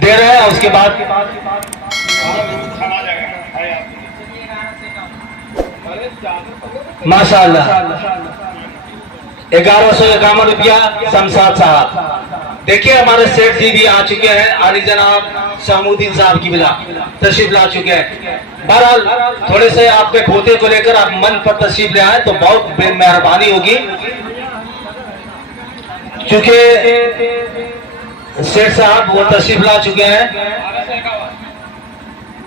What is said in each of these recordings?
दे रहे हैं। उसके बाद माशाअल्लाह 1151 रुपया शमशाद साहब। देखिए हमारे सेठ जी भी आ चुके हैं, आली जनाब शामुद्दीन साहब की बिला तशरीफ ला चुके हैं। बहरहाल थोड़े से आपके पोते को लेकर आप मन पर तशरीफ ले आए तो बहुत मेहरबानी होगी, क्योंकि सेठ साहब वो तशरीफ ला चुके हैं।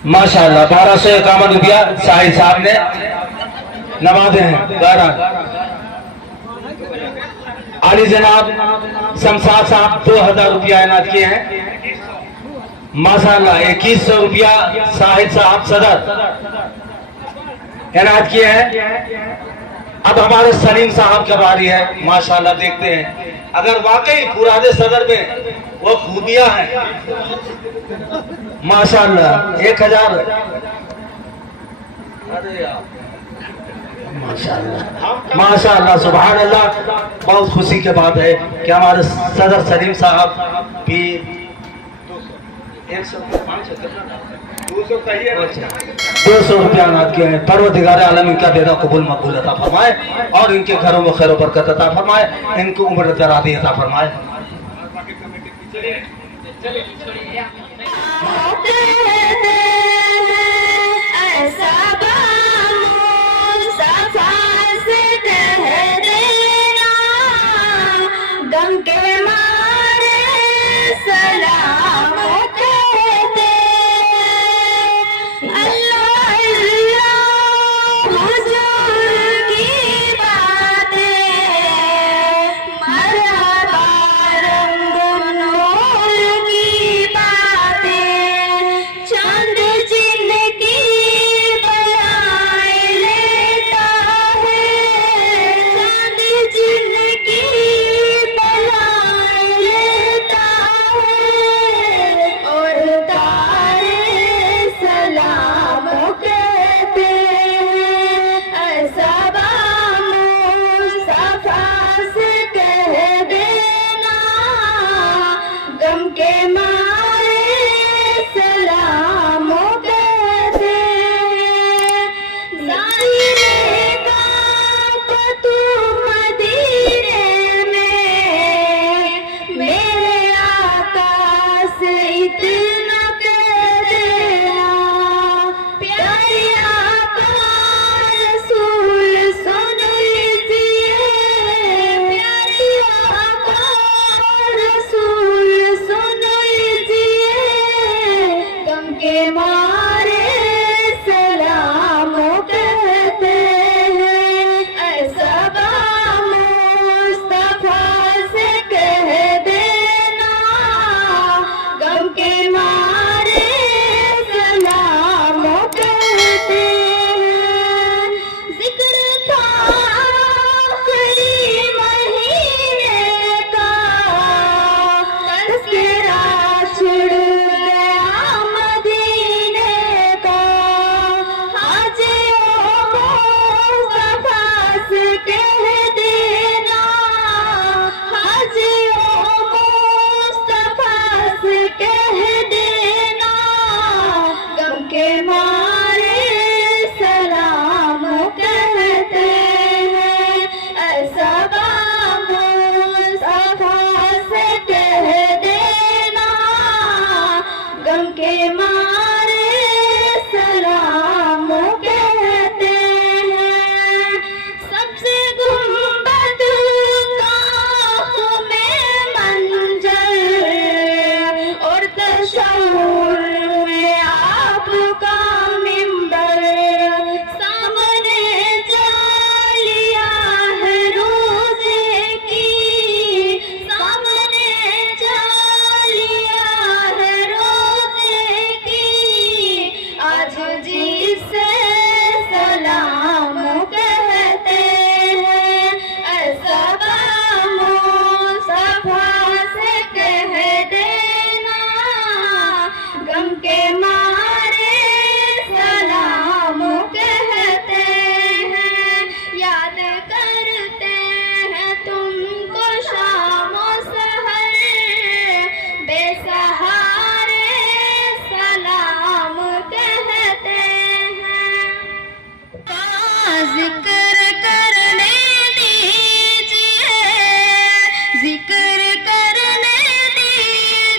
माशाअल्लाह 1251 रुपया शाहिद साहब ने नवाजे हैं। बहरहाल आली जनाब शमशाद साहब 2000 रुपया इनात किए हैं। माशाअल्लाह 2100 रुपया शाहिद साहब सदर इनात किए हैं। अब हमारे सलीम साहब की बारी है। माशाअल्लाह देखते हैं अगर वाकई पुराने सदर में वो खूबियां हैं। माशाअल्लाह 1000। अरे यार माशाअल्लाह माशाअल्लाह सुभान अल्लाह। बहुत खुशी की बात है कि हमारे सदर सलीम साहब भी 200 रुपया अनाज किए हैं। परवरदिगार आलम इनका बेदा कबूल मकबूल अता फरमाए और इनके घरों में खैर बरकत अता फरमाए, इनको उम्र दराज़ी अता फरमाए।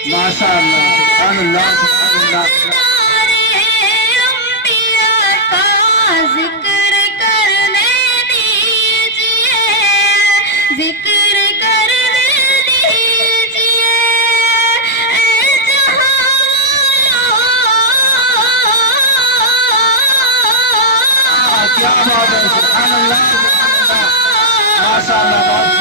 माशाअल्लाह, सुभान अल्लाह, सुभान अल्लाह। जिक्र करने दीजिए, जिक्र करने दीजिए, ऐ जहां। क्या बात है, सुभान अल्लाह, सुभान अल्लाह, माशाअल्लाह।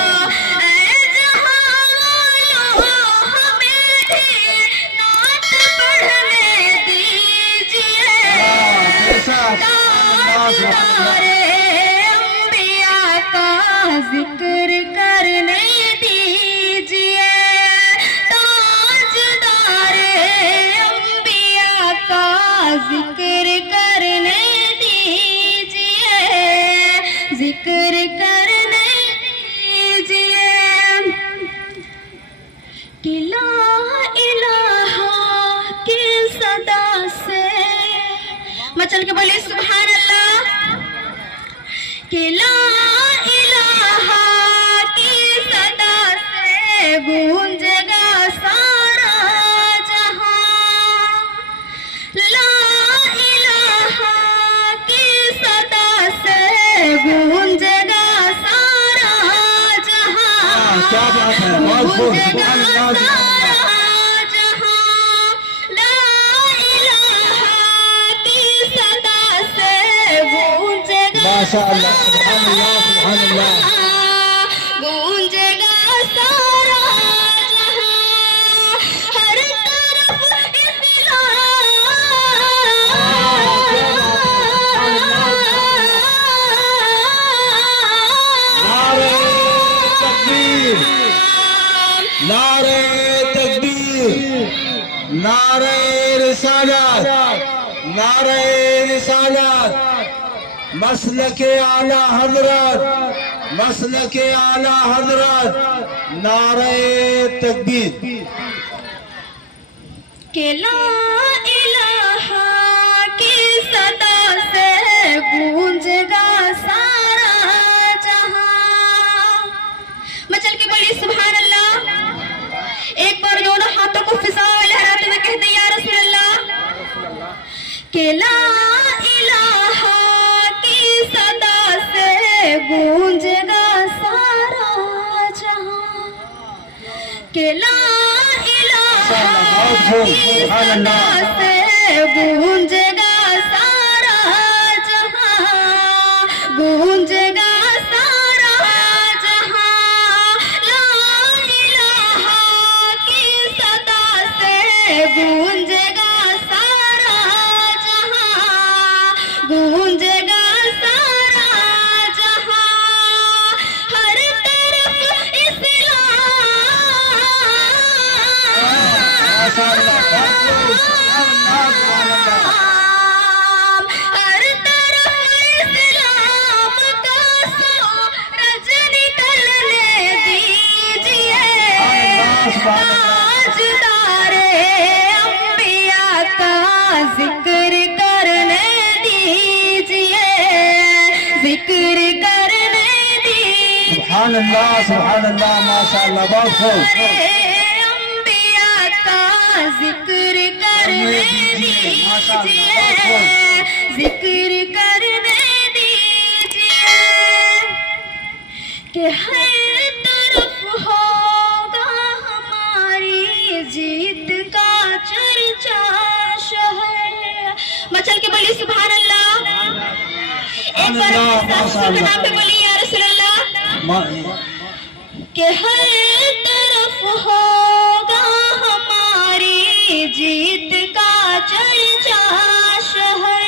अंबिया का जिक्र करने दीजिए, ताजदारे अंबिया का जिक्र करने दीजिए, जिक्र करने दीजिए। कि ला इलाहा की सदा से मचल के बोले सुभान अल्लाह। कि ला इलाहा की सदा से गूंजेगा सारा जहां, ला इलाहा की सदा से गूंजेगा सारा जहां, क्या बात है, बहुत खूब, सुभान अल्लाह, सुभान अल्लाह। माशाअल्लाह, सुभान अल्लाह, सुभान अल्लाह। गूंजेगा सारा जहां, हर तरफ नारे तकबीर, नारे रिसालत, नारे रिसालत, मसलके आला हजरत, मसलके आला हजरत, नारे तकबीर। के ला इलाहा की सदा से गूंजेगा सारा जहां। मचल के बोली सुभान अल्लाह। एक बार दोनों हाथों को फिजाओं में लहराते हुए कहते या रसूल अल्लाह। के ला इलाहा की सदा से गूंजेगा सारा जहां, के ला इलाहा की सदा से गूंजेगा सारा जहां, गूंजेगा सारा जहां, ला इलाहा की सदा से गूंजेगा सारा जहां, गूंजेगा सारा जहां, हर तरफ हर तरफ इस्लाम का सूरज निकलने दीजिए, ताजदारे अंबिया का जिक्र करने दीजिए, जिक्र करने दीजिए। सुभान अल्लाह, सुभान अल्लाह, माशाअल्लाह, बहुत खूब। अंबिया का जिक्र करने दीजिए, जिक्र करने दीजिए। कि हर तरफ होगा हमारी जीत का चर्चा शहर। मचल के बोली सुभान अल्लाह। एक बार नाम पे बोली या रसूल अल्लाह। कि हर तरफ होगा हमारी जीत का चर्चा शहर,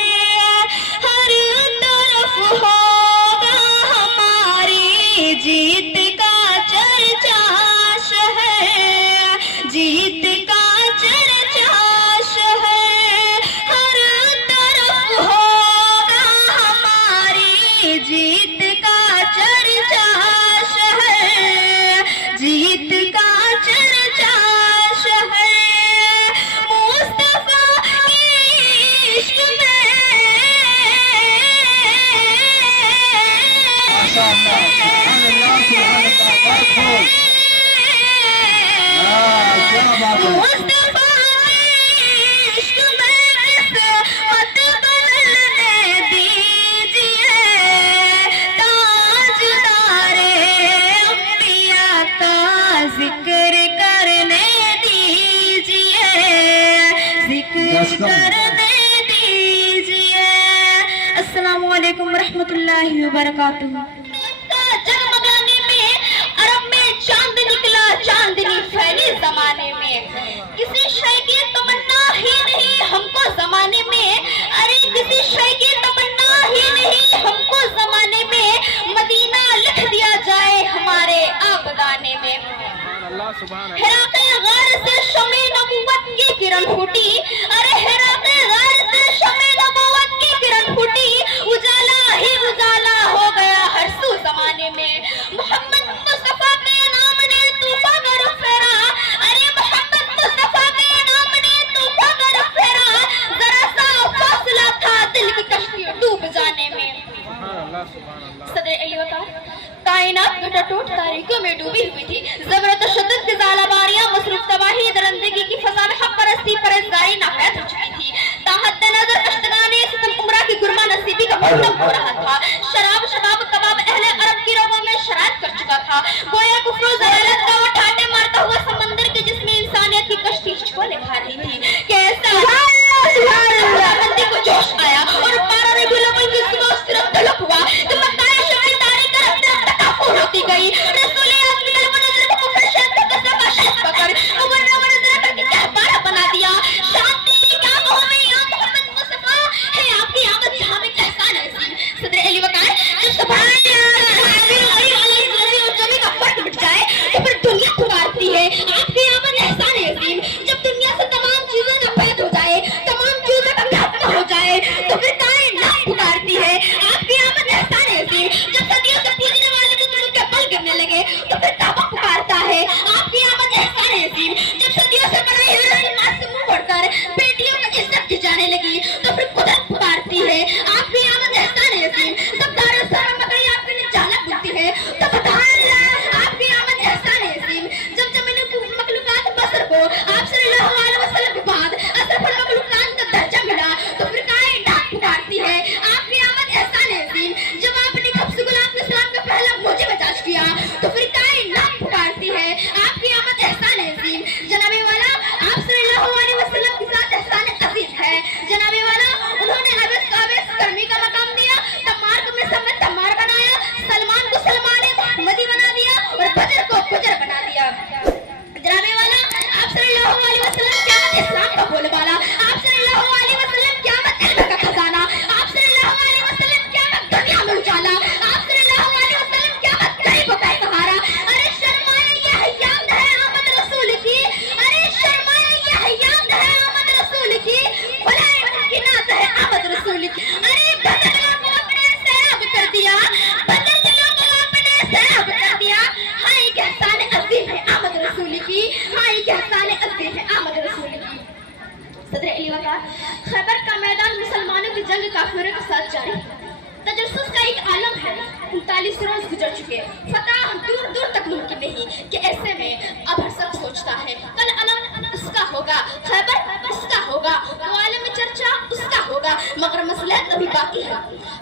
हर तरफ होगा हमारी जीत का चर्चा शहर, जीत का चर्चा शहर, हर तरफ होगा हमारी जीत का चर्चा शहर, जीत का चर्चा मुस्तफा इश्क में किस्मत बदलने दीजिए, ताजदारे अंबिया का जिक्र करने दीजिए, जिक्र करने दीजिए। अस्सलामु अलैकुम रहमतुल्लाहि व बरकातुहू। जगमगाने में अरब में चांद निकला, चांदनी फैली जमाने में, किसी शय की तमन्ना ही नहीं हमको जमाने में, अरे किसी शय की तमन्ना ही नहीं हमको जमाने में, मदीना लिख दिया जाए हमारे आप गाने में। हिरा के गार से शमे नबूवत की किरण फूटी, अरे हिरा के गार से शमे नबूवत की किरण फूटी, उजाला ही उजाला हो गया हर सू जमाने में। मोहम्मद मुस्तफा के नाम ने तूफान कर फेरा, अरे मोहम्मद मुस्तफा के नाम ने तूफान कर फेरा, जरा सा फासला था दिल की कश्ती डूब जाने में। सदर अली वकार कायनात टूट तारीखों में डूबी हुई थी, जबरत शद्दत की ज़ालाबारियां मसरूफ तबाही दरंदगी की फजा में हक परस्ती परहेज़गारी नापैद हो चुकी थी। ताहत नजर कश्तगाने सितम उम्रा की गुरमा नसीबी का मौसम हो रहा था। शराब शबाब कबाब अहले अरब की रगों में शरारत कर चुका था। गोया कुफ्र ज़लालत का वो ठाटे मारता हुआ समंदर के जिसमें इंसानियत की कश्ती को निभा रही थी। कैसा बंदी को जोश आया और 12 रबीउल अव्वल की सुबह सिर्फ तलब हुआ तो मक्काया शहर तारीख का अपना तकाफुर होती गई। रसूल अकरम मंजर को कुफर शहर का कसम का शहर पकड़ मुबर्रा मंजर करके कहबारा बना दिया। शांति क्या कहूं मैं या मोहम्मद मुस्तफा है आपकी आमद जहां में कैसा नसीब। सदर अली वकार जब सुभान अल्लाह और जमी का फर्क मिट जाए तो फिर दुनिया पुकारती है आपकी आमद एहसान अजीम। जब दुनिया से तमाम चीजों का पैद हो जाए, तमाम चीजों का खात्मा हो जाए तो फिर कायनात पुकारती है आपकी आमद एहसान अजीम। जब सदियों से पूजने वाले दुश्मनों के बल गिरने लगे तो फिर तौबा पुकारता है आपकी आमद एहसान अजीम। जब सदियों से बड़े हिरन से मुंह मोड़कर बेटियों की इज्जत की जाने लगी तो फिर कुदरत पुकारती है आपकी आमद एहसान अजीम। जब दारुल सलाम मकड़ी आपके लिए जाला बुनती है तो सुभान अल्लाह आपकी आमद एहसान अजीम। जब जमीन मखलूकात बसर को आप सल्लल्लाहु अलैहि वसल्लम के बाद असरफुल मखलूकात का दर्जा मिला तो फिर कायनात पुकारती है आपकी आमद एहसान अजीम। जब आपने कब्ज़ गुलाम इस्लाम का पहला मुझे बचाश किया तो फिर कायनात पुकारती है आपकी आमद एहसान अजीम। जनाबे वाला आप सल्लल्लाहु अलैहि वसल्लम के साथ एहसान अजीम है। जनाबे वाला उन्होंने अबस कर्मी का मकाम दिया, तमार को मिस्र में तमार बनाया, सलमान को सलमान मदी बना दिया और बजर को गुजर बना दिया। जनाबे वाला आप सल्लल्लाहु अलैहि वसल्लम क़यामत इस्लाम का बोलबाला, आप सल्लल्लाहु अलैहि वसल्लम क़यामत इल्म का खजाना, आप सल्लल्लाहु अलैहि वसल्लम क़यामत दुनिया में उजाला, आप सल्लल्लाहु अलैहि वसल्लम क़यामत गरीबों का सहारा। अरे शर्माए ये हयात है आमद रसूल की, अरे शर्माए ये हयात है आमद रसूल की, भलाई मुमकिनात है आमद रसूल की। अरे बदलों को अपने सैराब कर दिया, बदलों को अपने सैराब कर दिया। हाय क्या एहसान अजीम है आमद रसूल की, हाय क्या एहसान अजीम है आमद रसूल की। सदर अली वकार खैबर का मैदान मुसलमानों की जंग काफिरों के साथ जारी है। तजस्सुस का एक आलम है, 39 रोज गुजर चुके, फतह दूर दूर तक मुमकिन नहीं कि ऐसे में अब हर सब सोचता है कल अलम उसका होगा, खैबर उसका होगा, वाले में चर्चा उसका होगा, मगर मसलहत अभी बाकी है,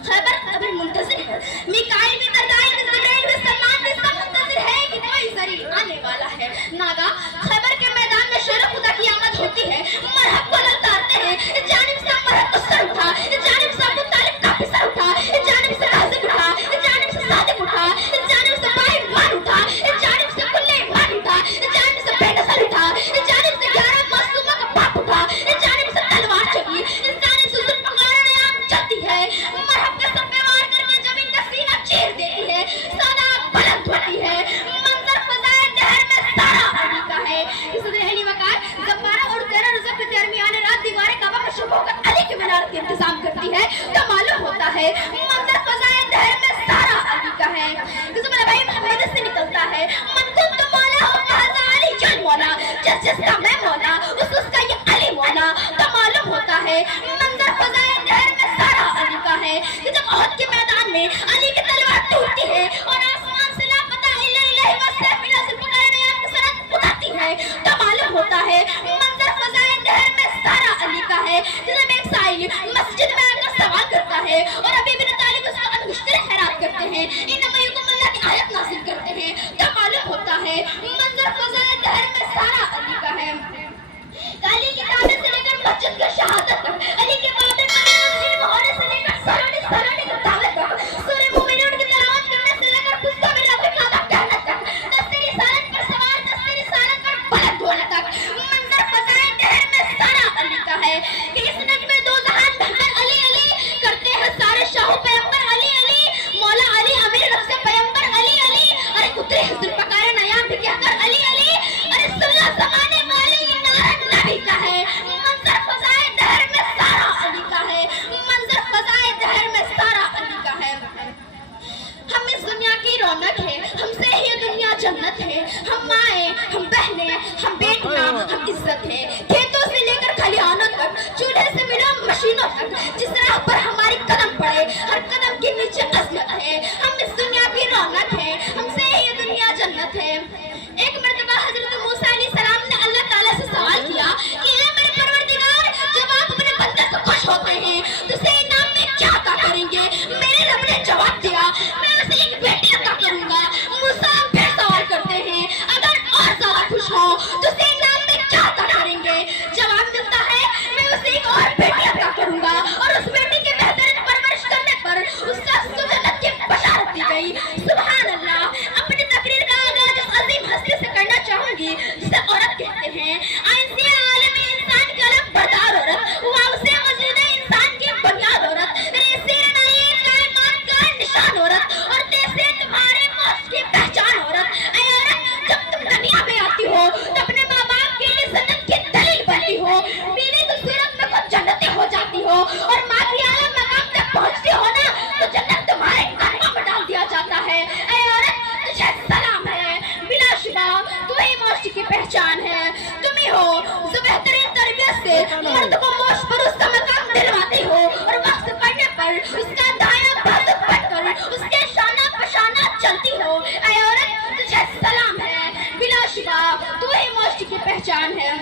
खैबर अभी मुंतजिर है। मिकाईल में दरदाई में ज़ुबैर में सलमान में सब मुंतजिर है कि कोई जरी आने वाला है। नागा खैबर के मैदान में शेर खुदा की आमद होती है, मरहब को ललकारते हैं, जानिब से मरहब को सर उठा, जानिब से अबू तालिब का भी सर उठा, जानिब से कासिम उठा, जानिब से सादिक उठा, जानिब से बाईमान उठा, जानिब से कुल्ले ईमान उठा, जानिब से बेनसर उठा, जानिब से 11 मासूमा का बाप उठा, जानिब से तलवार चली, जानिब से जुल्फ़कार आम चलती है, मरहब का सब पे वार करके जमीन का सीना चीर देती है, सदा बुलंद होती है, मंजर फज़ाए दहर में सारा अली का है। सदर अली वकार जब 12 और 13 रज़ब के दरमियान रात दीवारें काबा में शुरू होकर अली के मीनार के इंतजाम करती है तो मालूम होता है मंजर फज़ाए दहर में सारा अली का है। किसी मेरा भाई मोहम्मद से निकलता है मन को तो मौला होता है अली जल मौला, जिसका मैं मौला उसका ये अली मौला तो मालूम होता है मंजर फज़ाए दहर में सारा अली का है। कि जब ओहद के मैदान में अली की तलवार टूटती है और आसमान से लापता इल्लल्लाह व सैफ इला ज़ुल्फ़कार ने आपकी सरहद उतारती है तो मालूम होता है है जब एक साई मस्जिद में आकर सवाल करता है और अभी बिन तालिब उसका अनमुश्किल हैरान करते हैं, इन नमयूकुम अल्लाह की आयत नाज़िल करते हैं, तब मालूम होता है मंजर फज़ाए दहर में सारा अली का है। अली की ताबीर से लेकर मस्जिद की शहादत तक, अली के बाद इल्म होने से लेकर सलानी की दावत तक, सूरह मोमिनून की तिलावत करने से लेकर गुस्सा में लफ्ज़ का कहने तक, तस्वीर सालत पर सवार तस्वीर सालत पर बुलंद होने तक, मंजर फज़ाए दहर में सारा अली का है कि इस नज़्म दो जहान बहकर अली अली करते हैं सारे शाह पैगंबर अली अली, मौला अली अमीर रफ़्ज़ पैगंबर अली अली, अरे कुतरे हुज़ूर पकारे नयाब भी कहकर अली अली, अरे सुल्ला ज़माने वाले नबी का है, मंजर फज़ाए दहर में सारा अली का है, मंजर फज़ाए दहर में सारा अली का है। हम इस दुनिया की रौनक है, हमसे ये दुनिया जन्नत है, हम माएँ, हम बहनें, हम बेटियाँ, हम इज्जत है, खेतों से लेकर खलिहानों तक, चूल्हे से मिलो मशीनों तक, जिस राह पर हमारी कदम पड़े हर कदम के नीचे अज़मत है, हम इस दुनिया की रौनक है, हमसे ये दुनिया जन्नत है। एक मर्तबा हज़रत मूसा अलैहिस्सलाम ने अल्लाह ताला से सवाल किया कि ए मेरे परवरदिगार, जब आप अपने बंदे से खुश होते हैं तो उसे इनाम में क्या अता करेंगे? मेरे रब ने जवाब दिया, मैं उसे एक बेटी अता करूंगा। मूसा फिर सवाल करते हैं, अगर और ज्यादा खुश हो तो उसे इनाम में क्या अता करेंगे? जवाब मिलता है, मैं उसे एक और बेटी अता करूंगा और उस बेटी की बेहतरीन परवरिश करने पर उसका जन्नत की बशारत दी गई। सुभान अल्लाह। अपनी तकरीर का आगाज इस अजीम हस्ती से करना चाहूंगी जिसे औरत कहते हैं। आइंसी आलम इंसान की अलग बरदार औरत, वाउसे मौजूद इंसान की बुनियाद औरत, रेसे नई कायनात का निशान औरत और तैसे तुम्हारे मौत की पहचान औरत। ऐ औरत, जब तुम दुनिया में आती हो तो अपने माँ बाप के लिए जन्नत की दलील बनती हो, बीवी तो सूरत में कुछ जन्नती हो जाती हो और माँ की आला मकाम तक पहुँचती हो ना तो जन्नत तुम्हारे कदमों में डाल दिया जाता है। ऐ औरत, तुझे सलाम है, बिलाशुबा तू ही मौत की पहचान है, तुम ही हो जो बेहतरीन तरबियत से मर्द को मोश पर उसका मकाम दिलवाती हो और वक्त पड़ने पर उसका दायां बाजू पकड़कर उसके शाना पशाना चलती हो। ऐ औरत, तुझे सलाम है, बिलाशुबा तू ही मौत की पहचान है।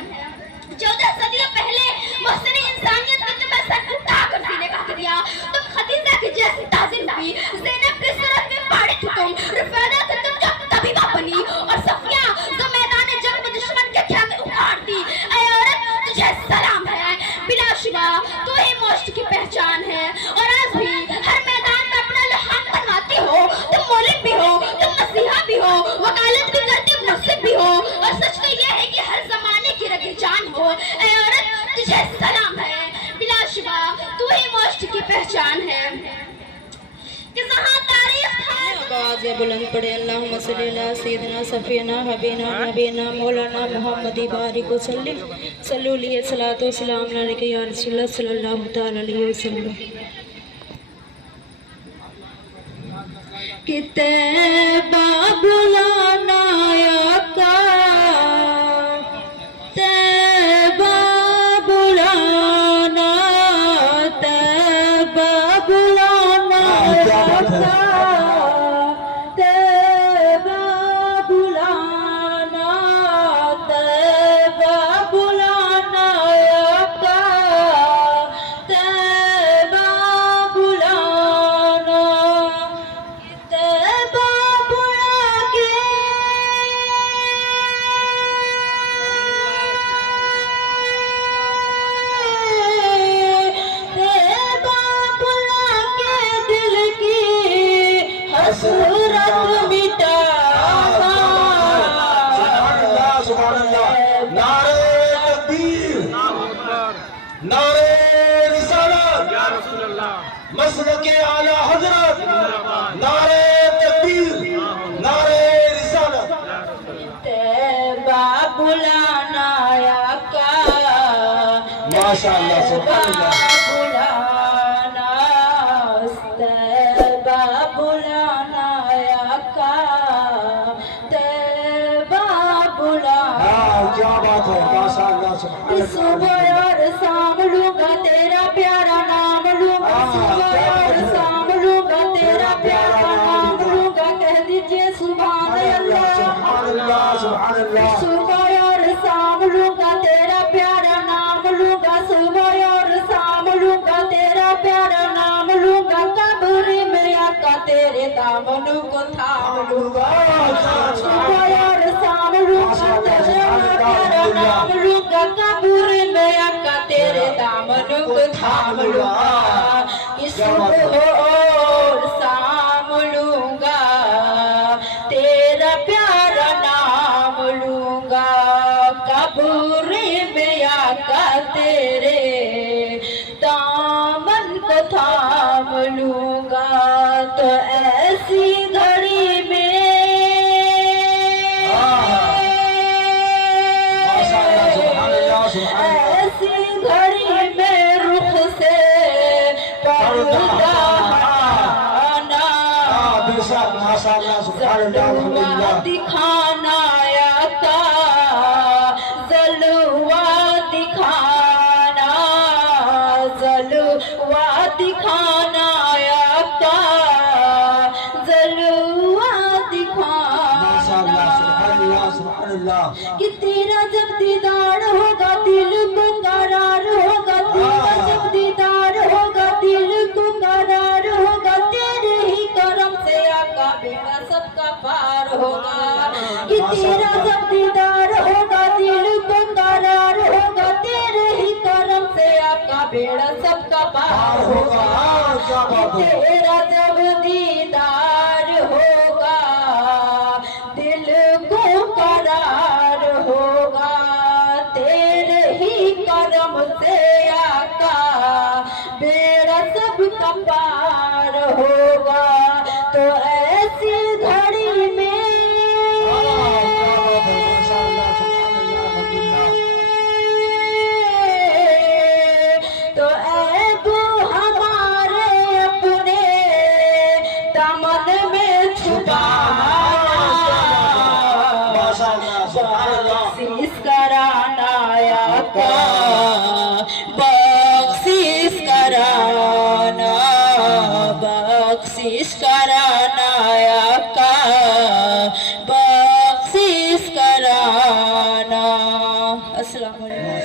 14 सदियों पहले मोहसिन इंसानियत ने तुम्हें सर उठाकर सीने का दिया, तुम खदीजा की जैसी ताज़िम नबी, ज़ैनब की सूरत में पढ़ी थी तुम, रुफैदा से तुम जब तबीबा बनी और सफिया जो मैदान जंग में दुश्मन के खेमे उखाड़ती। ऐ औरत, तुझे सलाम है, बिलाशुबा तू ही मौत की पहचान है। और आज भी हर मैदान में अपना लहान बनवाती हो, तुम मौलिम भी हो, तुम मसीहा भी हो, वकालत भी करती मुर्शिद भी हो और सच तो यह है कि हर जमाने की रगे जान हो। ऐ औरत, तुझे सलाम है, बिलाशुबा तू ही मौत की पहचान है कि जहां तारीख आवाज़ बुलंद पड़े। अल्लाहुम्मा सल्ली अला सय्यिदिना सफीना हबीना नबीना मौलाना मुहम्मदी बारिक वसल्लिम सल्लु अलैहि सलातो सलाम अलैका या रसूलल्लाह सल्लल्लाहु तआला अलैहि वसल्लम। कितैबा बुलाना आका, तैबा बुलाना, तैबा बुलाना आका, तैबा बुलाना, तैबा बुलाना आका, तैबा बुलाना, तैबा बुला के तैबा बुला के दिल की हसरत मिटा। सुभान अल्लाह। नारे तकबीर, नारे रिसालत, या रसूल अल्लाह, मसलके आला हजरत, नारे तकबीर, नारे रिसालत। तैबा बुलाना आका, माशाअल्लाह, सुभान अल्लाह। बुलाना, तैबा बुलाना आका, तैबा बुलाना। क्या बात है, माशाअल्लाह, सुभान सुबह और शाम लूंगा तेरा प्यारा नाम लूंगा, सुबह और शाम लूंगा तेरा प्यारा नाम लूंगा, कह दीजिए सुभान अल्लाह। सुभान अल्लाह, सुभान अल्लाह। सुबह और शाम लूंगा तेरा प्यारा नाम लूंगा, सुबह और दामनों को थाम लूंगा, सुबह और शाम लूंगा तेरे प्यारा नाम लूंगा, कब्र में आका तेरे दामनों को थाम लूंगा, कि सुबह और शाम लूंगा तेरा प्यारा नाम लूंगा, कब्र में आका तेरे दामन को थाम लूंगा। तो ऐसी घड़ी में ऐसी घड़ी में रुख से पर्दा हटाना, जलवा दिखाना आका, जलवा दिखाना, जलवा दिखाना आका, जलवा दिखाना, कि तेरा जब दीदार होगा दिल को करार होगा, तेरा जब दीदार होगा दिल को करार होगा, तेरे ही करम से आका बेड़ा सबका पार होगा, कि तेरा जब दीदार होगा दिल को करार होगा, तेरे ही करम से आका बेड़ा सबका पार होगा, कि तेरा जब दीदार होगा दिल को करार होगा, तेरे ही करम से आका बेड़ा सबका पार होगा। तो ऐसी घड़ी में तो ऐब हमारे अपने दामन में छुपाना, बख्शिश कराना आका, बख्शिश कराना, बख्शिश कराना आका, बख्शिश कराना। अस्सलाम वालेकुम।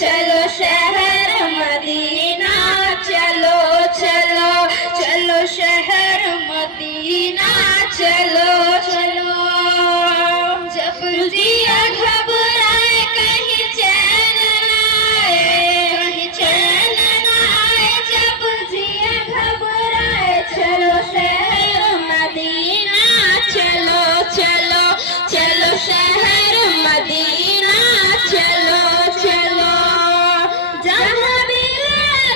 चलो शहर मदीना, चलो चलो चलो शहर मदीना, चलो चलो। जब जिया घबराए कहीं चैन न आए, कहीं चैन न आए, जब जिया घबराए चलो शहर मदीना, चलो चलो चलो शहर मदीना, चलो चलो। जहाँ भी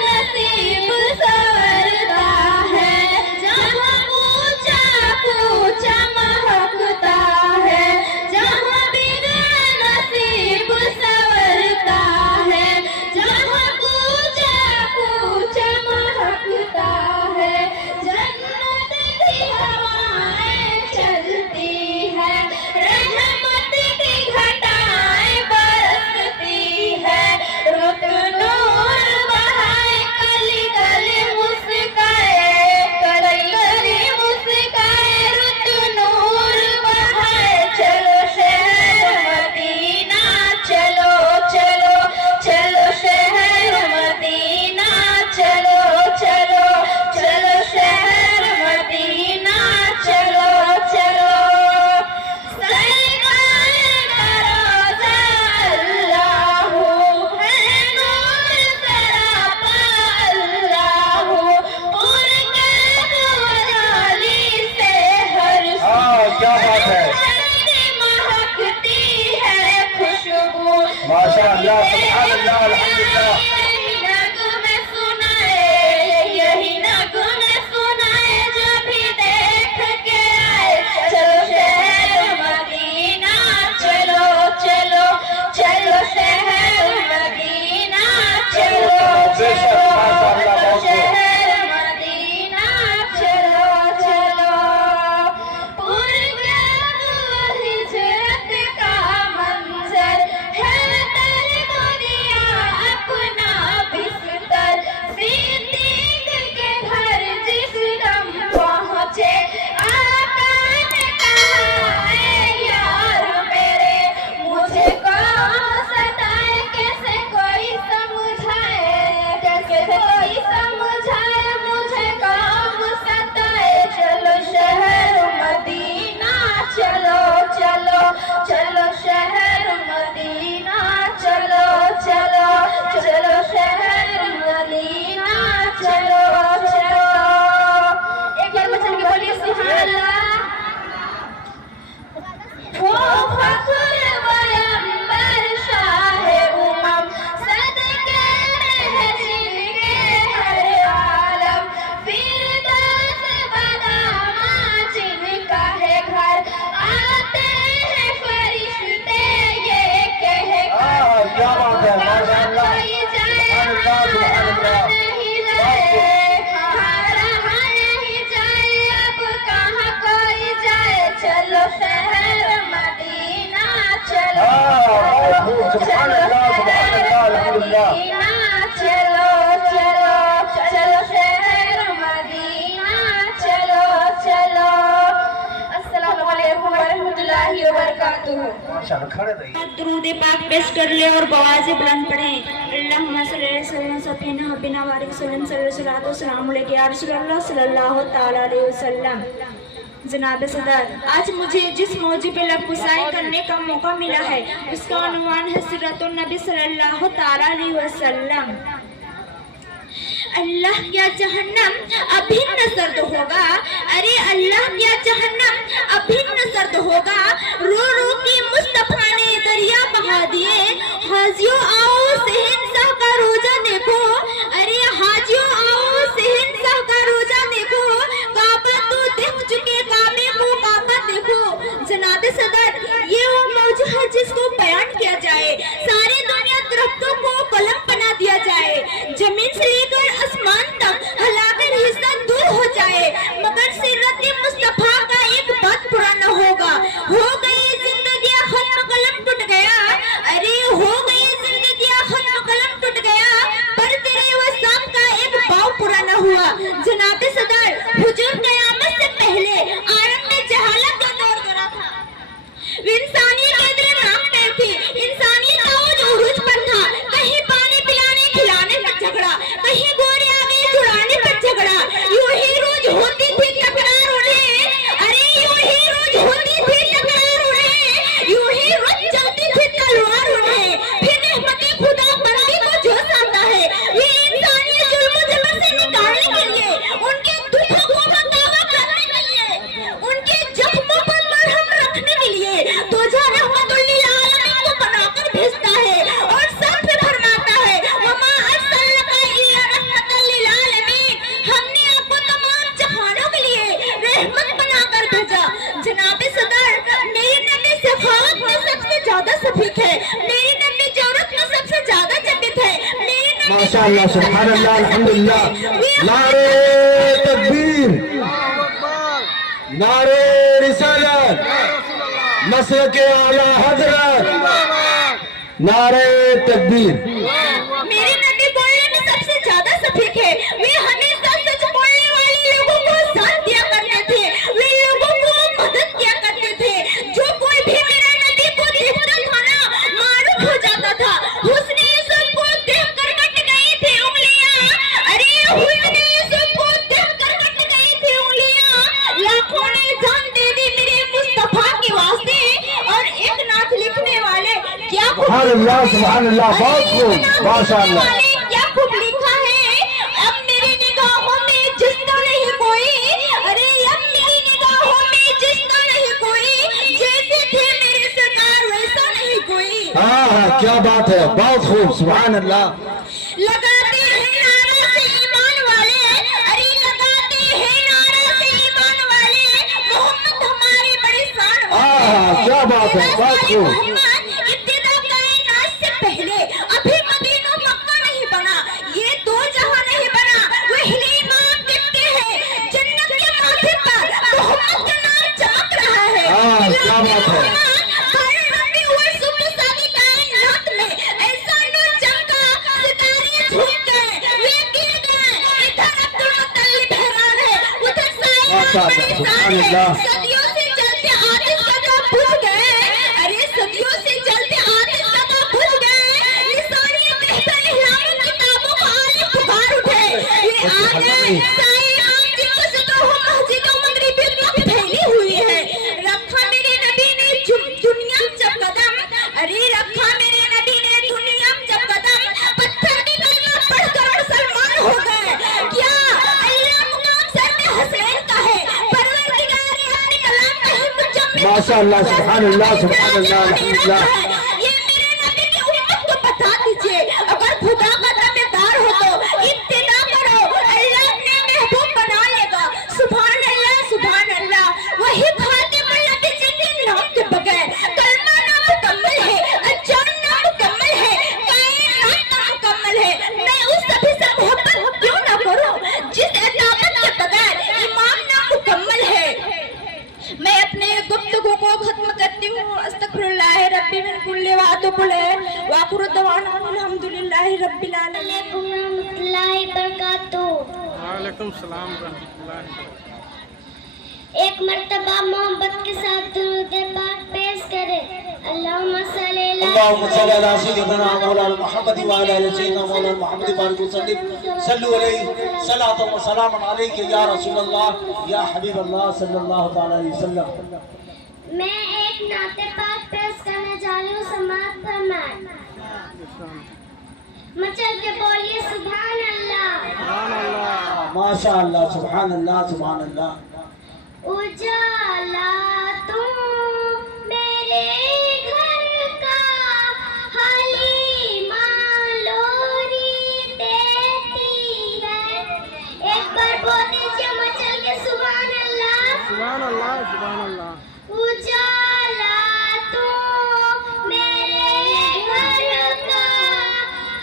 नसीब संवरता है, जहाँ ऊंचा ऊंचा महकता है, जहाँ भी नसीब संवरता है, जहाँ ऊंचा ऊंचा महकता है, जन्नत की हवाएं चलती है, रहमत की घटाएं बरसती है, रुत नूर बहाए कली कली मुस्काए, कली कली मुस्काए, रुत नूर बहाए। चलो शहर मदीना, चलो चलो चलो शहर मदीना, चलो चलो चलो शहर मदीना, चलो चलो। सरकार का रोज़ा अल्लाहू है, नूर सरापा अल्लाहू, पुरकैफ वजाली से हर क्या बात है। महकती है खुशबू, माशाअल्लाह, सुभान अल्लाह, अल्हम्दुलिल्लाह। यही नगमे सुनाए, यही नगमे सुनाए, जब भी देख के आए चलो शहर मदीना, चलो चलो चलो शहर मदीना, चलो चलो चलो शहर मदीना, चलो चलो। पुरगैब हिजरत का मंजर है, तर दुनिया अपना बिस्तर, सिद्दीक के घर जिस दम पहुँचे, आका ने कहा ऐ यार मेरे, मुझे कौन सताए, कैसे कोई समझाए, कैसे कोई समझाए, मुझे कौन सताए। चलो शहर मदीना, चलो चलो चलो शहर मदीना, चलो चलो चलो शहर मदीना, चलो चलो। एक बार बच्चन की बोलिए सुभान अल्लाह। वो फख्र पैगंबर शाहे उमम, सदके में है जिनके हर आलम, फिरदौस बनामा जिनका है घर, आते हैं फरिश्ते ये कह कर, क्या बात है, माशाअल्लाह, कोई जाए सुभान अल्लाह, सुभान अल्लाह। नहीं जाए, रहा नहीं जाए, अब कहाँ कोई जाए, चलो शहर मदीना, चलो सुभान अल्लाह, सुभान अल्लाह, अल्हम्दुलिल्लाह। मदीना, चलो चलो चलो शहर मदीना, चलो चलो। अस्सलामु अलैकुम वरहमतुल्लाहि वबरकातुहू। माशाअल्लाह, खड़े रहिए। दरूद पाक पेश कर ले और बवाज़ बुलंद पढ़ें। अल्लाहुम्मा सल्ली अला सय्यिदना सफीना हबीना वारिक सल्लम सल्लल्लाहु अलैहि या रसूलल्लाह सल्लल्लाहु ताला अलैहि वसल्लम। जनाब सदर, आज मुझे जिस मौजू पे लफ्ज़ाई करने का मौका मिला है उसका उन्वान है सीरतुन नबी सल्लल्लाहु ताला अलैहि वसल्लम। अल्लाह क्या जहन्नम अभिन्न सर्द होगा, अरे अल्लाह क्या जहन्नम अभिन्न सर्द होगा, रो रो के मुस्तफा ने दरिया बहा दिए। हाजियों आओ शहंशाह का रोजा देखो, अरे हाजियों आओ शहंशाह का रोजा देखो, काबा तो देख चुके काबे को काबा देखो। जनाब सदर, ये वो मौजू है जिसको बयान किया जाए, सारी दुनिया दरख्तों को कलम बना दिया जाए, जमीन से लेकर आसमान तक हलाकर हिस्सा दूर हो जाए, मगर सीरत मुस्तफा का एक बात पूरा न होगा। हो गई जिंदगी खत्म कलम टूट गया, अरे हो गई जिंदगी खत्म कलम टूट गया, पर तेरे वसाम का एक पाव पूरा न हुआ। जनाब सदर, हुजूर कयामत से पहले आरंभ में जहालत का दौर करा था, इंसानी कदर नाम में थी, इंसानी सोच माशाअल्लाह सुभान अल्लाह अल्हम्दुलिल्लाह। नारे तकबीर, नारे रिसालत, मसलके आला हजरत, नारे तकबीर। मेरे नबी बोलने में सबसे ज्यादा सफीक है। वे हमेशा सच बोलने वाले लोगों को साथ दिया करते थे, वे लोगों को मदद किया करते थे। जो कोई भी मेरे नबी को देखता था ना, मारूफ हो जाता था। हुस्न यूसुफ को देखकर कट गई थी उंगलियां, अरे हुस्न यूसुफ को देखकर कट गई थी उंगलियां। लाखों ने जान दे दी मेरे मुस्तफा के वास्ते, और एक नाथ लिखने वाले क्या सुभान अल्लाह, बहुत खूब माशाअल्लाह। क्या खूब लिखा है। अब मेरी निगाहों में जिसका नहीं कोई, अरे अब मेरी निगाहों में जिसका नहीं कोई, जैसे थे मेरे सरकार वैसा नहीं कोई। हाँ, क्या बात है, बहुत खूब सुभान अल्लाह। लगाते हैं नारा से ईमान वाले, अरे लगाते हैं नारा से ईमान वाले, मोहम्मद हमारे बड़ी शान वाले। क्या बात है, बहुत खूब। इब्तिदा कायनात से पहले अभी मदीना मक्का नहीं बना, ये दो जहां नहीं बना। वही इमाम देखते हैं जन्नत के माथे पर मोहम्मद का नाम चमक रहा है। क्या बात है। हर रबी हुए सुबह सादी कायनात में ऐसा नूर चमका, सितारे झुक गए, वे गिर गए। इधर अब्दुल मुत्तलिब हैरान है, उधर साईं परेशान है। सदियों से चलते आते सदा भूल गए, अरे सदियों से चलते आते सदा भूल गए। ये सारी बेहतर इस्लामी किताबों को आले पुकार उठे, ये आ गए साईं इमाम जिनको सतों मस्जिदों मगरिबी तक फैली हुई है। रखा मेरे नबी ने दुनिया में जब कदम, अरे रखा मेरे नबी ने दुनिया में जब कदम, पत्थर की कलमा पढ़कर मुसलमान हो गए। क्या अल्लाह मुकाम सर में हसनैन का है, परवरदिगार ने अपने कलाम में ही मुजम्मिल माशाअल्लाह सुभान अल्लाह अल्हम्दुलिल्लाह। ये मेरे नबी की उम्मत को बता दीजिए, अगर खुदा का ताबेदार हो तो इब्तिदा करो, अल्लाह ने महबूब बना लेगा। सुभान अल्लाह सुभान अल्लाह। वही खातिमुल नबी जिनके नाम के बगैर कलमा नामुकम्मल है, अजान नामुकम्मल है, कायनात नामुकम्मल है। मैं उस सभी से मोहब्बत क्यों ना करूं जिस इताअत के बगैर ईमान नामुकम्मल है। मैं अपने गुफ्तगू को खत्म करती हूँ। अस्तगफिरुल्लाह रब्बी मिन कुल्ली व अतूबु इलैह व आखिरु दवाना अल्हम्दुलिल्लाहि रब्बिल आलमीन। वालेकुम सलाम रहमतुल्लाह। एक मर्तबा मोहब्बत के साथ दुरूद पाक पेश करें। अल्लाहुम्मा सल्ली अला सय्यिदना मौलाना मुहम्मद व अला आलि सय्यिदना मौलाना मुहम्मद बारिक वसल्लम सल्लु अलैहि सलातु व सलाम अलैका या रसूल अल्लाह या हबीब अल्लाह सल्लल्लाहु तआला अलैहि वसल्लम। मैं एक नाते पाक पेश करने जा रही हूँ, समाअत फरमाएं। मचल के बोलिए सुभान अल्लाह। माशाअल्लाह सुभान अल्लाह सुभान अल्लाह। उजाला तू मेरे घर का, हलीमा लोरी देती है। एक बार बोल दीजिए मचल के सुभान अल्लाह सुभान अल्लाह सुभान अल्लाह। उजाला तू मेरे घर का,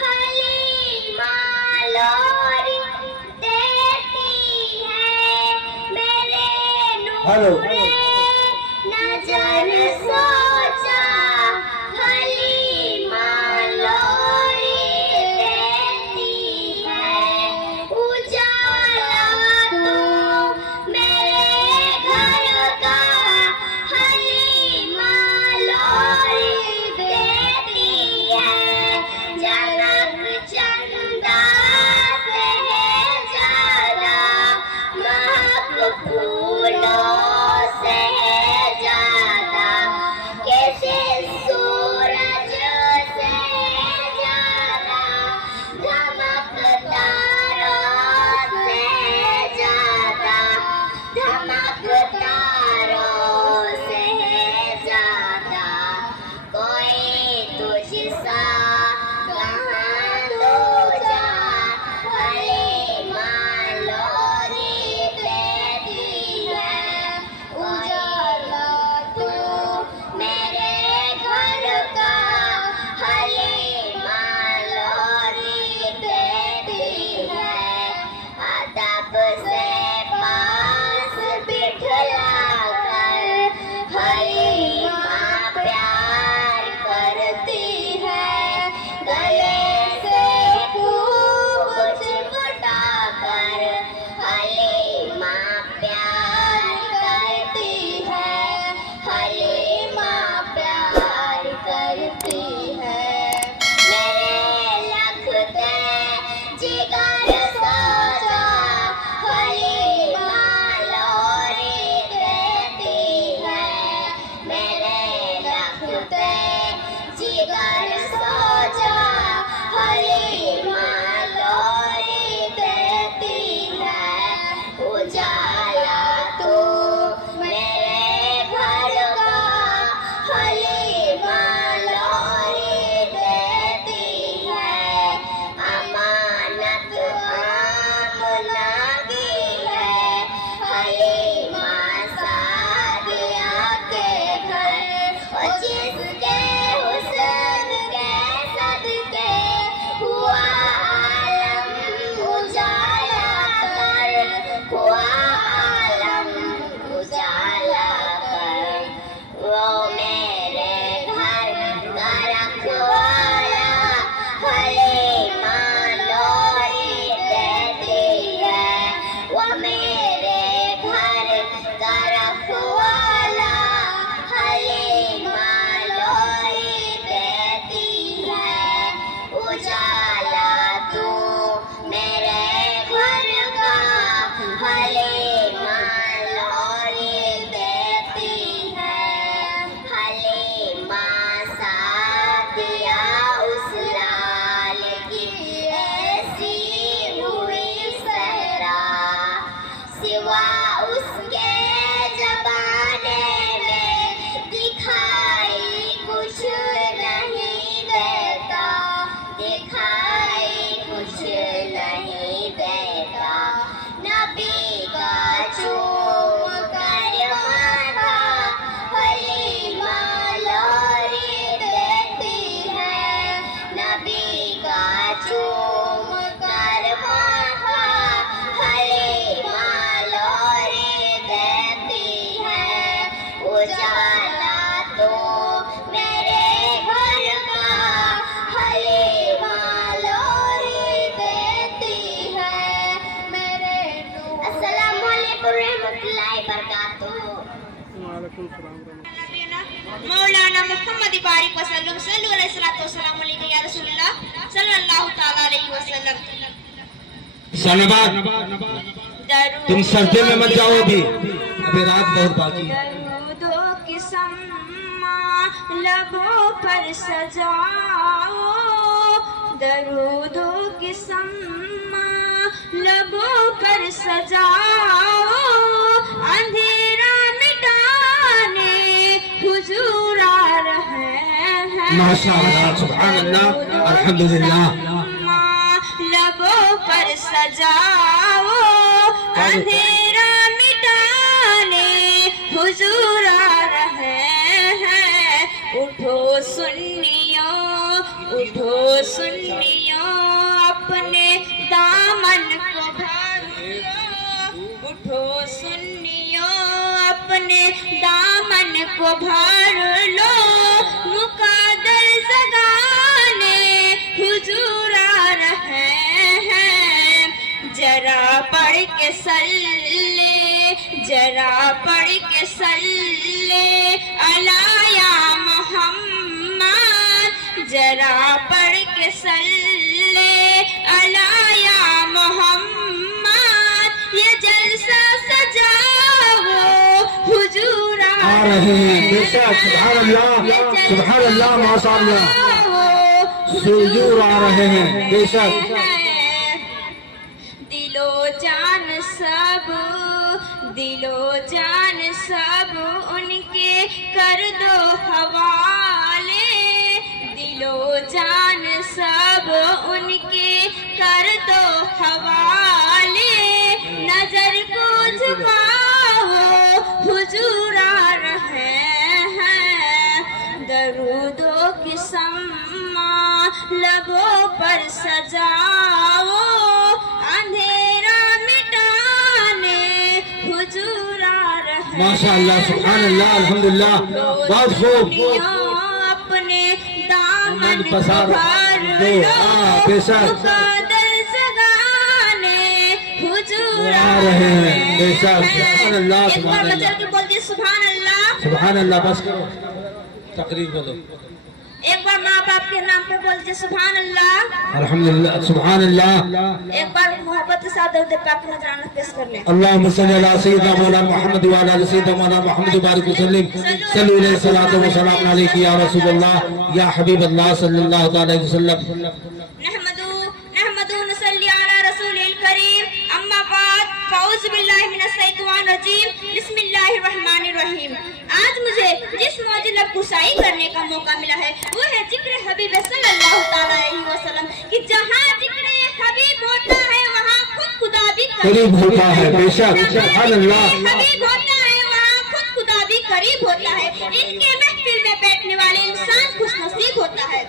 हलीमा लोरी देती है। मेरे हेलो नजर सोचा, हलीमा लोरी देती है। उजाला तू मेरे घर का, हलीमा लोरी देती है। झलक चंदा से है ज्यादा, महक फूलों दिखाई कुछ नहीं देता, नबी का चूम कर माथा हलीमा लोरी देती है, नबी का चूम कर माथा हलीमा लोरी देती है, उजाला तो मेरे घर का हलीमा लोरी देती है, मेरे अस्सलाम वालेकुम रहमतुल्लाहि बरकातहू। वालेकुम सलाम रहमतुल्लाह। मौलाना मोहम्मद बारिक वसल्लम सल्लल्लाहु अलैहि वसल्लम या रसूलुल्लाह सल्लल्लाहु ताला अलैहि वसल्लम। सलवात तुम सर्दे में मत जाओ, अभी रात बहुत बाकी है। दरूदो की सम्मा लबों पर सजाओ, दरूदो की सम्मा लबों पर सजाओ, अंधेरा मिटाने हुजूर आ रहे हैं। माशाअल्लाह, सुभान अल्लाह, अल्हम्दुलिल्लाह। लबों पर सजाओ, अंधेरा मिटाने हुजूर आ रहे हैं। उठो सुन्नियों, उठो सुन्नियों, अपने दामन को भर लो, उठो सुन्नियों, अपने दामन को भर लो, मुकादर जगाने हुजूर आ रहे हैं। जरा पढ़ के सल्ले, जरा पढ़ के सल्ले अला या मोहम्मद, जरा पढ़ के सल्ले अला या मोहम्मद, ये जलसा सजाओ हुजूर आ रहे हैं। बेशक, सुभान अल्लाह, सुभान अल्लाह, माशाअल्लाह, हुजूर आ रहे हैं। बेशक दिलो जान सब, दिलो जान सब उनके कर दो हवाले, दिलो जान सब उनके कर दो हवाले, नजर को झुकाओ हुजूर आ रहे हैं। दरूदों की सम्मा लबों पर सजाओ, अंधेरा मिटाने हुजूर आ रहे हैं। माशाअल्लाह, सुभान अल्लाह, अल्हम्दुलिल्लाह, बहुत खूब। अपने दामन को पसार भर दो, लो, बेशक मुकादर जगाने हुजूर आ रहे हैं। बेशक, सुभान अल्लाह, एक बार सुभान बचल अल्लाह, के बोल दिए सुभान अल्लाह। सुभान अल्लाह। बस करो, तकरीर बोलो। एक बार माँ बाप के नाम पे बोल दिए सुभान अल्लाह। अल्हम्दुलिल्लाह, सुभान अल्लाह। एक बार मोहब्बत के साथ दरूद पाक का नजराना पेश कर लें। अल्लाहुम्मा सल्ली अला सय्यिदना मौलाना मुहम्मद व अला सय्यिदना मौलाना मुहम्मद बारिक वसल्लम, सल्लल्लाहु अलैहि व सल्लम अलैहि या रसूलल्लाह या हबीब अल्लाह सल्लल्लाहु अलैहि वसल्लम। नहमदू नसल्ली अला रसूलिल करीम, अम्मा बाद, फ़ाउज़ बिल्लाहि मिनश शैतानिर रजीम, बिस्मिल्लाहिर रहमानिर रहीम। आज मुझे जिस मौजूद में कुशाई करने का मौका मिला है वो है जिक्र हबीब सल्लल्लाहु ताला अलैहि वसल्लम कि जहाँ जिक्र हबीब होता है वहाँ खुद खुदा भी करीब होता है। बेशक, सुभान अल्लाह। हबीब होता है वहाँ खुद खुदा भी करीब होता है। इनके महफिल में बैठने वाले इंसान खुशनसीब होता है।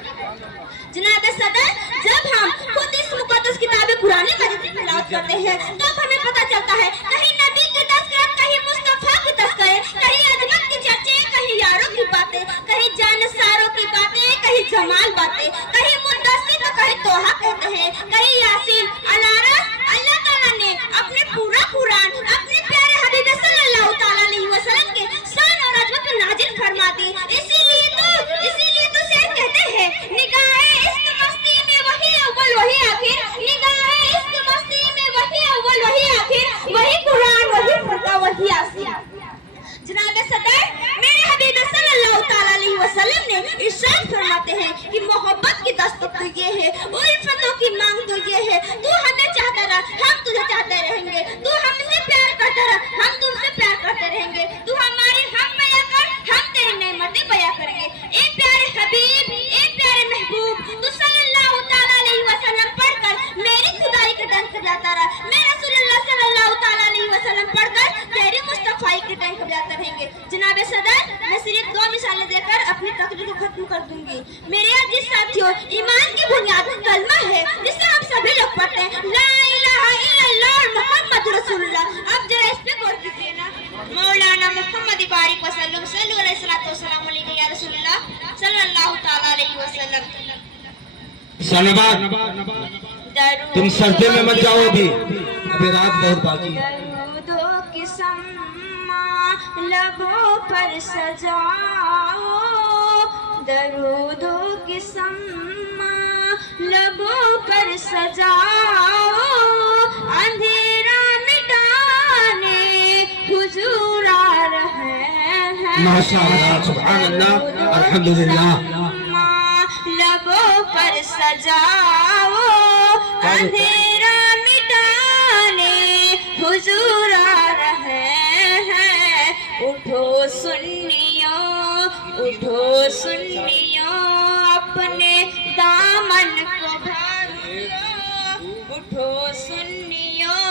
जनाब सदर, जब हम खुद इस मुकद्दस किताब कुरान मजीद की तिलावत करते हैं तब हमें पता चलता है कहीं नबी के तज़किरा, कहीं मुस्तफा के तज़किरे, कहीं अजमत की चर्चे, कहीं यारों की बातें, कहीं जानसारों की बातें, कहीं जमाल बातें, कहीं मुद्दस्सिर तो कहीं तोहा कहते हैं, कहीं यासीन अलारा। अल्लाह ताला ने अपने पूरा कुरान अपने प्यारे हबीब सल्लल्लाहु ताला अलैहि वसल्लम के शान और अजमत में नाजिल फरमा दी। इसीलिए तो शेर कहते हैं, निगाहे इश्क मस्ती में वही अव्वल वही आखिर, निगाहे इश्क मस्ती में वही अव्वल वही आखिर, वही कुरान वही फरका वही यासीन। जनाब सदर, मेरे हबीब सल्लल्लाहु ताला अलैहि वसल्लम ने इरशाद फरमाते हैं कि मोहब्बत की दस्तक तो ये है, उल्फतों की मांग तो ये है, तू हमें चाहता रहा हम तुझे चाहते रहेंगे, तू हमसे प्यार करता रहा हम तुमसे प्यार करते रहेंगे, तू हमारी हम बयां कर हम तेरी नेमतें बयां करेंगे। ए प्यारे हबीब, ए प्यारे महबूब, तू सल्लल्लाहु ताला दूंगी। मेरे अजीज साथियों, ईमान की बुनियाद कलमा है जिसे हम सभी लोग पढ़ते हैं, ला इलाहा इल्लल्लाह मुहम्मद रसूलुल्लाह। अब जरा इस पे गौर कीजिए ना। मौलाना मुहम्मद बारिक वसल्लम सल्लल्लाहु अलैहि वसल्लम या रसूलुल्लाह सल्लल्लाहु ताला अलैहि वसल्लम। सनबाद तुम सर्दे में मत जाओ, अभी रात बहुत बाकी है। दरूदो की सम्मा लबों पर सजाओ, दरूदो की सम्मा लबों पर सजाओ, अंधेरा मिटाने हुजूर आ रहे हैं। माशाअल्लाह, सुभान अल्लाह, अल्हम्दुलिल्लाह। लबों पर सजाओ, अंधेरा मिटाने हुजूर आ रहे हैं। उठो सुन्नियों अपने दामन को भर लो, उठो सुन्नियों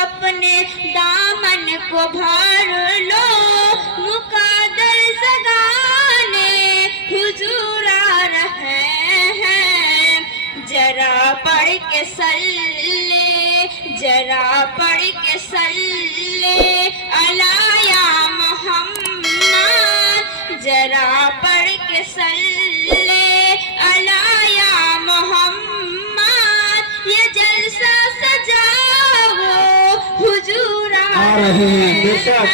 अपने दामन को भर लो, मुकादर जगाने हुजूर आ रहे हैं। जरा पढ़ के सल्ले अला या मोहम्मद, जरा पढ़ के सल्ले अला या मोहम्मद। ये जलसा सजाओ हुजूर आ रहे हैं। बेशक,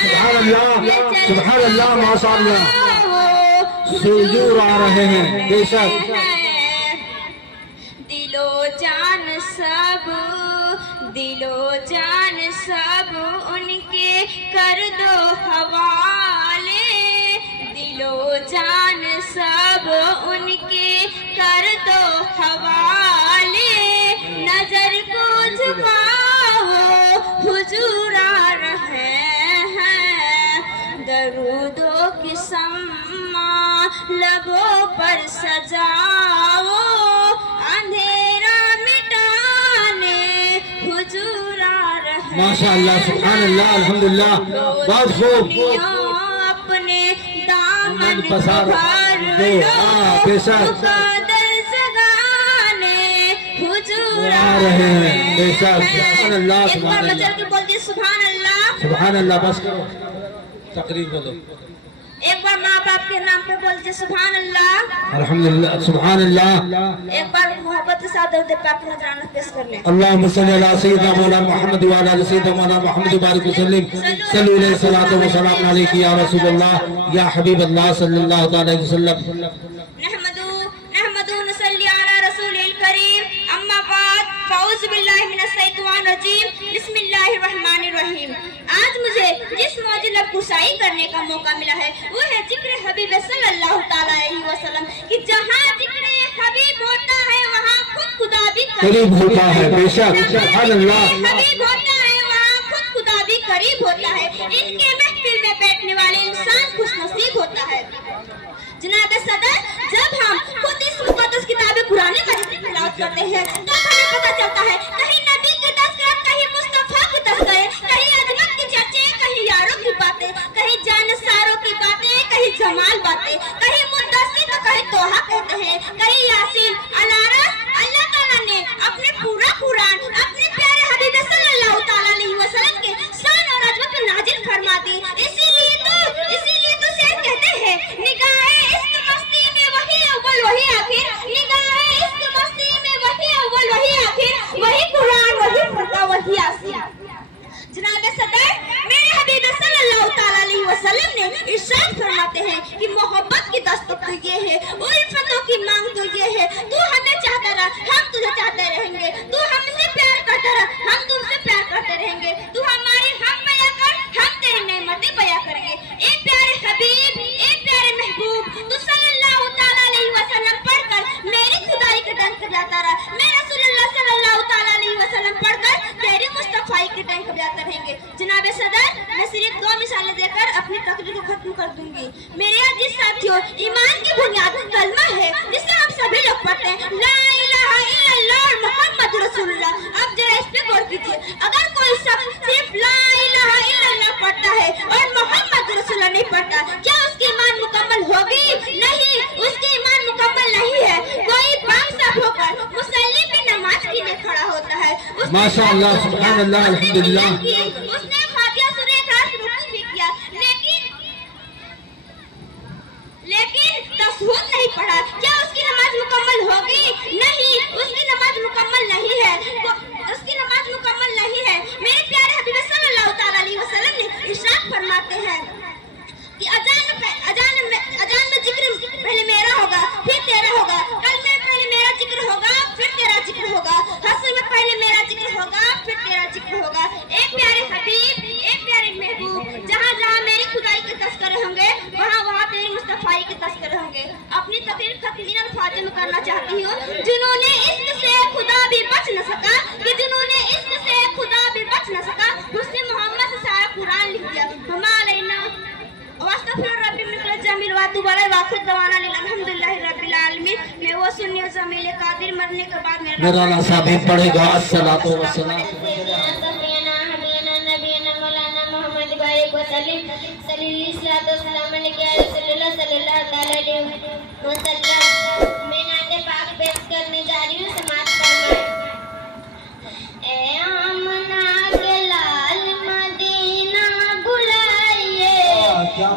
सुभान अल्लाह, माशाअल्लाह, हुजूर आ रहे हैं। बेशक दिलो जान सब उनके कर दो हवाले, दिलो जान सब उनके कर दो हवाले। नजर को झुकाओ हुजूर आ रहे हैं। दरूदों की सम्मा लबों पर सजाओ, अंधेरा मिटाने हुजूर आ रहे हैं। माशाअल्लाह, सुभान अल्लाह, अल्हम्दुलिल्लाह, बहुत खूब। अपने दामन को पसार भर दो, लो, बेशक मुकादर जगाने हुजूर आ रहे हैं। बेशक, सुभान अल्लाह, एक बार सुभान बचल अल्लाह, के बोल दिए सुभान अल्लाह। सुभान अल्लाह। बस करो, तकरीर बोलो। एक बार माँ बाप के नाम पे बोल दिए सुभान अल्लाह। अल्हम्दुलिल्लाह, सुभान अल्लाह। एक बार मोहब्बत के साथ दरूद पाक नजराना पेश कर लें। अल्लाहुम्मा सल्ली अला सय्यिदिना मौलाना मुहम्मद व अला सय्यिदिना मौलाना मुहम्मद बारिक वसल्लम। सल्लल्लाहु अलैहि सलातो व सलाम अलैका या रसूलल्लाह या हबीबल्लाह सल्लल्लाहु अलैहि वसल्लम। नहमदू नसल्ली अला रसूलिल करीम, अम्मा बाद, फ़ाऊज़ु बिल्लाहि मिनश शैतानिर रजीम, बिस्मिल्लाहिर रहमानिर रहीम। आज मुझे जिस मौजू में कुशाई करने का मौका मिला है वो है जिक्र हबीब सल्लल्लाहु ताला अलैहि वसल्लम कि जहाँ जिक्र हबीब होता है वहाँ खुद खुदा भी करीब होता है। बेशक, सुभान अल्लाह। हबीब होता है वहाँ खुद खुदा भी करीब होता है। इनके महफिल में बैठने वाले इंसान खुशनसीब होता है। जनाब सदर, जब हम खुद इस मुक़द्दस किताब कुरान मजीद की तिलावत करते हैं तो हमें पता चलता है कहीं नबी की तज़किरा, कहीं मुस्तफ़ा की तज़किरा, कहीं अजमत की चर्चे, कहीं यारों की बातें, कहीं जानसारों की बातें, कहीं जमाल बातें, कहीं मुद्दस्सिर तो कहीं तोहा कहते हैं, कहीं यासीन अलारा। अल्लाह ताला ने अपने पूरा कुरान अपने प्यारे हबीब सल्लल्लाहु ताला अलैहि वसल्लम के शान और अजमत में नाजिल फरमा दी। इसीलिए तो शेर कहते हैं, निगाहे इश्क मस्ती में वही अव्वल वही आखिर, निगाहे इश्क मस्ती में वही अव्वल वही आखिर, वही कुरान वही फरका वही यासीन। जनाब सदर, मेरे हबीब सल्लल्लाहु ताला अलैहि वसल्लम ने इरशाद फरमाते हैं कि मोहब्बत की दस्तक तो ये है, उल्फतों की मांग तो ये है, तू हमें चाहता रहा हम तुझे चाहते रहेंगे, तू हमसे प्यार करता रहा हम तुमसे प्यार करते रहेंगे, तू हमारी हम बया कर हम तेरी नेमतें बया करेंगे। ए प्यारे हबीब, ए प्यारे महबूब, तू सल्लल्लाहु ताला अलैहि वसल्लम पढ़कर मेरी खुदाई के डंक बजाता रहा, मैं रसूलुल्लाह सल्लल्लाहु ताला अलैहि वसल्लम पढ़कर तेरी मुस्तफाई के डंक बजाते रहेंगे। जनाब सदर, मैं सिर्फ दो मिसालें देकर अपनी तकरीर को खत्म कर दूंगी। मेरे अजीज साथियों, ईमान की बुनियाद कलमा है जिसे हम सभी लोग पढ़ते हैं, ला इलाहा इल्लल्लाह मुहम्मद रसूलुल्लाह। अब जरा इस पे गौर कीजिए, अगर कोई शख्स सिर्फ ला इलाहा इल्लल्लाह पढ़ता है और मोहम्मद रसूलुल्लाह नहीं पढ़ता, क्या उसकी ईमान मुकम्मल होगी? नहीं, उसकी ईमान मुकम्मल नहीं मुसल्ली पे नमाज के लिए खड़ा होता है। माशाअल्लाह, सुभान अल्लाह, अल्हम्दुलिल्लाह। उसने फातिहा सूरह इखलास रुकू भी किया, लेकिन तशहुद नहीं पढ़ा। क्या उसकी नमाज मुकम्मल होगी? नहीं, उसकी नमाज मुकम्मल नहीं है, उसकी नमाज मुकम्मल नहीं है। मेरे प्यारे हबीब सल्लल्लाहु तआला अलैहि वसल्लम ने इरशाद फरमाते हैं कि अजान में जिक्र पहले मेरा होगा, फिर तेरा होगा। कल में पहले मेरा जिक्र होगा, फिर तेरा जिक्र होगा। हश्र में पहले मेरा जिक्र होगा, फिर तेरा जिक्र होगा। एक प्यारे हबीब, एक प्यारे महबूब, जहाँ जहाँ मेरी खुदाई के तस्करे होंगे, वहाँ वहाँ तेरी मुस्तफाई के तस्करे होंगे। अपनी तकरीर खत्म इन अल्फाज में करना चाहती हूँ। जिन्होंने इश्क से खुदा भी बच न सका, कि जिन्होंने इश्क से खुदा भी बच न सका, उसने मोहम्मद से सारा कुरान लिख दिया। हमारे ना वास्तफिर रब्बी मिन कुल्ल जमील व तुब अलैहि व आखिर दवाना अल्हम्दुलिल्लाहि रब्बिल आलमीन। मैं वो सुन्नी और जमील कादिर मरने के बाद मेरा नासा भी पढ़ेगा। अस्सलातु वस्सलाम मैं नाते पाक पेश करने जा रही हूँ। समाज फरमाए। ए आमना के लाल मदीना बुलाइए,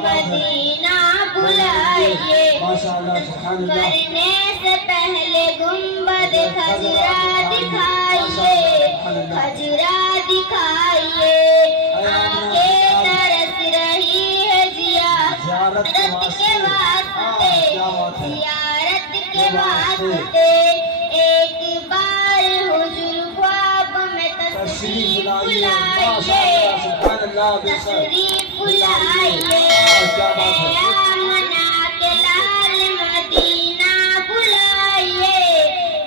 मदीना बुलाइए। माशाअल्लाह, सुभान अल्लाह। मरने से पहले गुंबद खजरा दिखाइए, खजरा दिखाइए। आंखें तरस रही है जियारत के वास्ते, जियारत के वास्ते। एक बार हुजूर ख्वाब में तशरीफ लाइए, तशरीफ लाइए। आमना के लाल मदीना बुलाइए,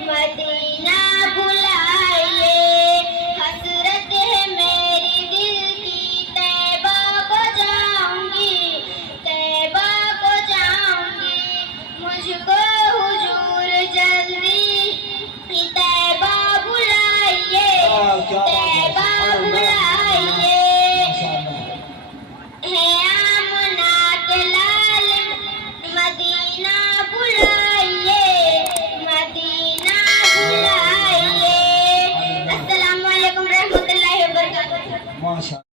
मदीना बुलाइए। हसरत है मेरी दिल की, तैबा को जाऊंगी, तैबा को जाऊंगी। मुझको हुजूर जल्दी ही तैबा बुलाइए, तैबा बुलाइए। है आमना के लाल मदीना बुलाइए, मदीना बुलाइए। अस्सलाम वालेकुम रहमतुल्लाहि व बरकातहू। माशा